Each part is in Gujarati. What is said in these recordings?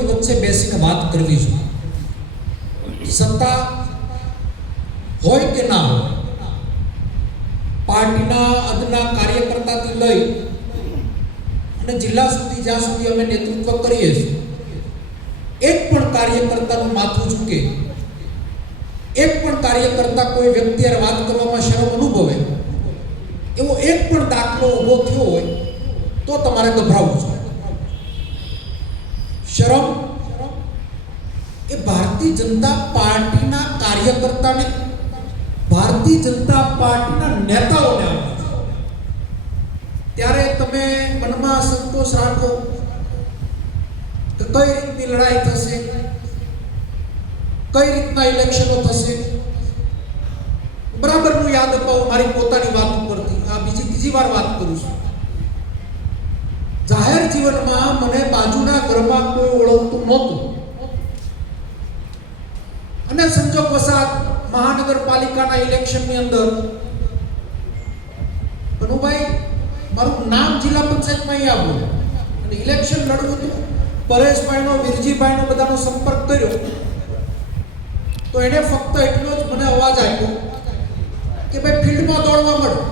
લોકોની વચ્ચે બેસીને વાત કરવી જોઈએ. સત્તા હોય કે ના હોય, પાર્ટીના અદના કાર્યકર્તાથી લઈ અને જિલ્લા સુધી જ્યાં સુધી અમે નેતૃત્વ કરીએ છીએ, એક પણ કાર્યકર્તાનું માથું ઝૂકે, એક પણ કાર્યકર્તા કોઈ વ્યક્તિ હારે વાત કરવામાં શરમ અનુભવે એવો એક પણ દાખલો ઊભો થયો હોય તો તમારે ગભરાવવું જોઈએ. શરમ એ ભારતીય જનતા પાર્ટીના કાર્યકર્તાને, ભારતીય જનતા પાર્ટીના નેતાઓને આવે છે. ત્યારે તમે મનમાં સંતોષ રાખો કે કઈ રીતની લડાઈ થશે, કઈ રીતના ઇલેક્શનો થશે. બરાબરનું યાદ અપાવું મારી પોતાની વાત ઉપરથી, આ ત્રીજી વાર વાત કરું છું. જાહેર જીવનમાં મને બાજુના ઘરમાં કોઈ ઓળખતું નહોતું અને સંજોગવશાત મહાનગરપાલિકાના ઇલેક્શનની અંદર કનુભાઈ મારું નામ જિલ્લા પંચાયતમાં આવ્યું અને ઇલેક્શન લડવું હતું. પરેશભાઈનો, વીરજીભાઈનો બધાનો સંપર્ક કર્યો તો એને ફક્ત એટલો જ મને અવાજ આપ્યો કે ભાઈ ફિલ્ડમાં દોડવા મળો,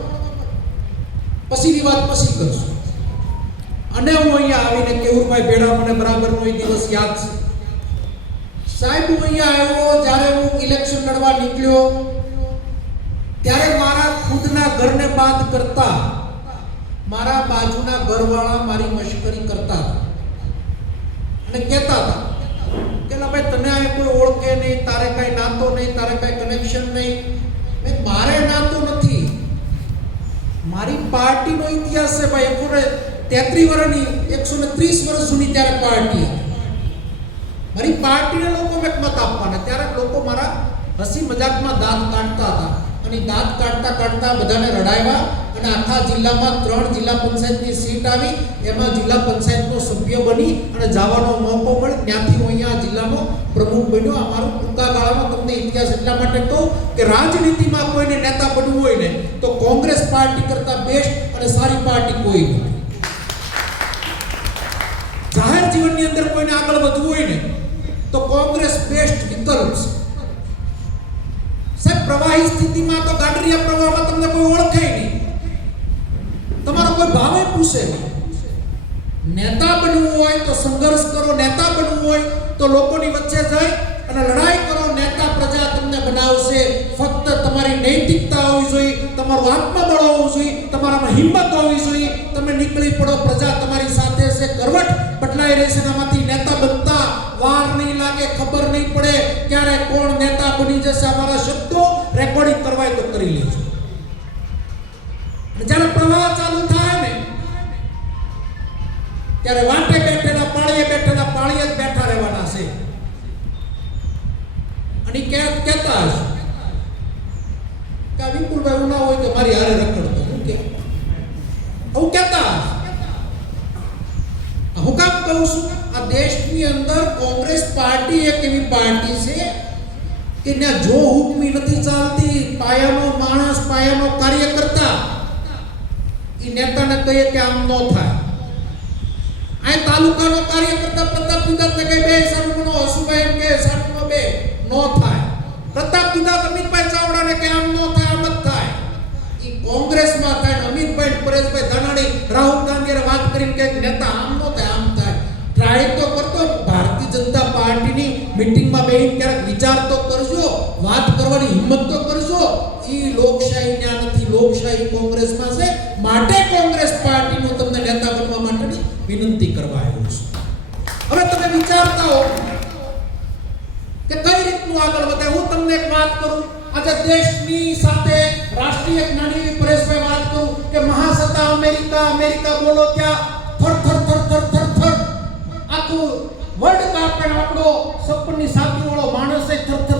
પછીની વાત પછી કરશું. અને હું અહીંયા આવીને કેવુરભાઈ ભેડા, મને બરાબરનો એ દિવસ યાદ છે. સાહેબ હું અહીંયા આવ્યો જ્યારે હું ઇલેક્શન લડવા નીકળ્યો ત્યારે મારા ખુદના ઘરને બાદ કરતા મારા બાજુના ઘરવાળા મારી મશ્કરી કરતા હતા અને કહેતા હતા કે ભાઈ તને આ કોઈ ઓળખે નહીં, તારે કઈ નાતો નહીં, તારે કઈ કનેક્શન નહીં. મારે નાતો નથી, મારી પાર્ટીનો ઇતિહાસ છે ભાઈ. 133 વર્ષની, 130 વર્ષ જૂની ત્યારે પાર્ટી હતી. મારી પાર્ટીને લોકો મત આપવાના. ત્યારે લોકો મારા હસી મજાકમાં દાંત કાઢતા હતા અને દાંત કાઢતા કાઢતા બધાને રડાવ્યા અને આખા જિલ્લામાં 3 જિલ્લા પંચાયતની સીટ આવી. એમાં જિલ્લા પંચાયતનો સભ્ય બની અને જવાનો મોકો મળ્યો. ત્યાંથી હું અહીંયા જિલ્લાનો પ્રમુખ બન્યો. અમારું ટૂંકા ગાળામાં તમને ઇતિહાસ એટલા માટે કહું કે રાજનીતિમાં કોઈને નેતા બનવું હોય ને તો કોંગ્રેસ પાર્ટી કરતા બેસ્ટ અને સારી પાર્ટી કોઈ નથી. જાહેર જીવનની અંદર કોઈને આગળ વધવું હોય ને તો કોંગ્રેસ બેસ્ટ વિકલ્પ છે. સાહેબ પ્રવાહી સ્થિતિમાં તો ગાડરિયા પ્રવાહમાં તમને કોઈ ઓળખે નહીં, તમારો કોઈ ભાવે પૂછે નહીં. નેતા બનવું હોય તો સંઘર્ષ કરો, નેતા બનવું હોય તો લોકોની વચ્ચે જઈ અને લડાઈ કરો. નેતા પ્રજા તમને બનાવશે. ફક્ત તમારી નૈતિકતા હોવી જોઈએ, તમારું આત્મબળ હોવું જોઈએ, તમારામાં હિંમત હોવી જોઈએ. તમે નીકળી પડો, પ્રજા તમારી સાથે છે. કરવટ બદલાઈ રહેશે. એનામાંથી નેતા બનતા વાર નહીં લાગે, ખબર નહીં પડે ક્યારે કોણ નેતા બની જશે. અમારા શબ્દો રેકોર્ડિંગ કરવાય તો કરી લેજો. જ્યારે પ્રવાહ ચાલુ થાય ને ત્યારે વાંટે બેઠેલા પાળીએ જ બેઠા રહેવાના છે. અને કહેતા હશે કે વિપુલભાઈ એવું ના હોય કે મારી હારે રખડતો. હું કે આવું કહેતા હશે. હું કામ કહું છું, આ દેશની અંદર કોંગ્રેસ પાર્ટી એક એવી પાર્ટી છે કે ત્યાં જો હુકમી નથી ચાલતી. પાયાનો માણસ, પાયાનો કાર્યકર્તા એ નેતાને કહીએ કે આમ ન થાય. આ તાલુકાનો કાર્યકર્તા પ્રતાપ દુધાતને કહે બે સારુનો, હસુભાઈ એમ કે સારુનો બે ન થાય. પ્રતાપ દુધાત અમિતભાઈ ચાવડાને કે આમ ન થાય, આમ જ થાય. એ કોંગ્રેસમાં થાય. અમિતભાઈ, પરેશભાઈ ધાનાણી, રાહુલ ગાંધીએ વાત કરીને કે નેતા આમ ન થાય, આમ થાય. ટ્રાય તો કરતો. ભારતીય જનતા પાર્ટીની મીટિંગમાં બેહીને ક્યારેક વિચાર તો કરજો, વાત કરવાની હિંમત તો કરજો. એ લોકશાહી ન્યા નથી, લોકશાહી કોંગ્રેસમાં છે. માટે કોંગ્રેસ પાર્ટીનો તમને નેતા બનવા માટેની વિનંતી કરવા આવ્યો છું. હવે તમે વિચારતા હો કે કઈ રીતનું આગળ વધે. હું તમને એક વાત કરું. આજે દેશની સાથે રાષ્ટ્રીય જ્ઞાની પરેશભાઈ વાત કરું કે મહાસત્તા અમેરિકા બોલો ત્યાં થર આખું વર્લ્ડ કાપ આપણો સપનની સાથી વાળો માણસ થર